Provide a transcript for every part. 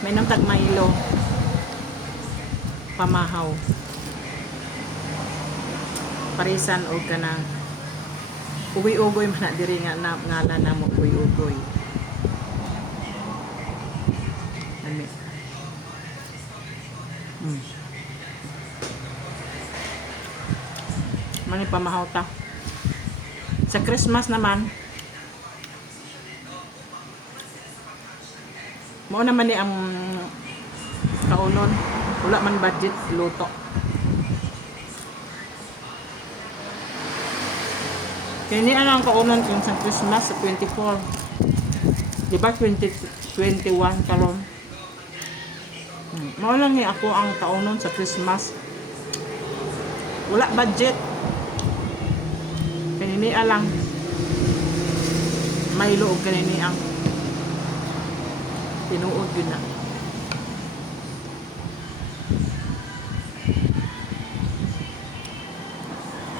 May namtag Milo. Pamahaw. Parisan o kanang ugoy-ugoy man na diri nga na ngalan na mo ugoy-ugoy. Lami. Mani pamahaw ta. Sa Christmas naman, mao naman ni ang kaunon. Wala man budget luto. Kaya ni ang kaunon yung sa Christmas sa 24. Diba 2021 karon? Mao lang ni ako ang kaunon sa Christmas. Wala budget. Kanini alang may loob kanini ang tinuod yun na.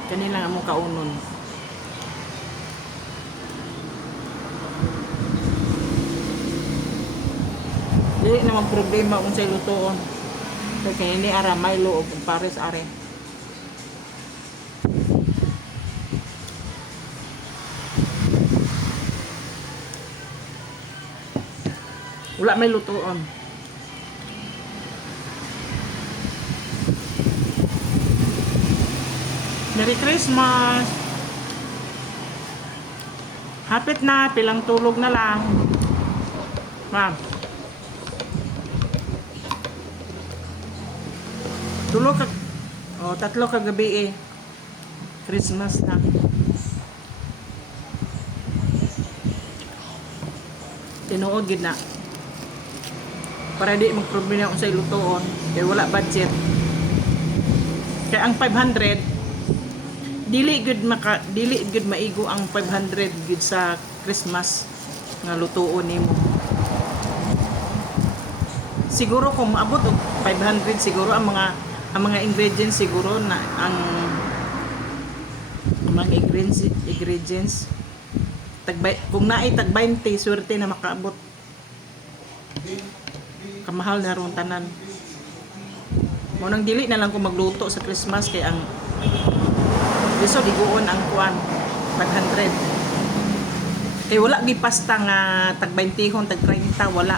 Kani lang among kaunon. Dili naman problema kung sa lutoon. Kaya kanini ara may loob pares are. Wala may lutoon. Merry Christmas! Hapit na, pilang tulog na lang. Ma'am. Tulog ka, tatlo ka gabi eh. Christmas na. Tinuod gid na. Para di magproblema kung sa ilutoon kaya wala budget. Kaya ang 500 dili gud maigo ang 500 gud sa Christmas nga lutoon nimo. Siguro kung maabot og 500 siguro ang mga ingredients siguro na ang mga ingredients kung naay tag 20 swerte na makaabot. Kamahal na ron tanan. Mo nang dili na lang ko magluto sa Christmas kay ang gusto diguon ang kuan 500. Kay wala gi pasta nga tag 20 hon tag 30 wala.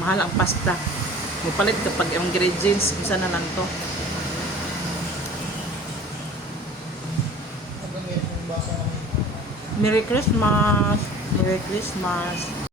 Mahal ang pasta. Mupalit kapag ang ingredients isa na lang to. Merry Christmas. Merry Christmas.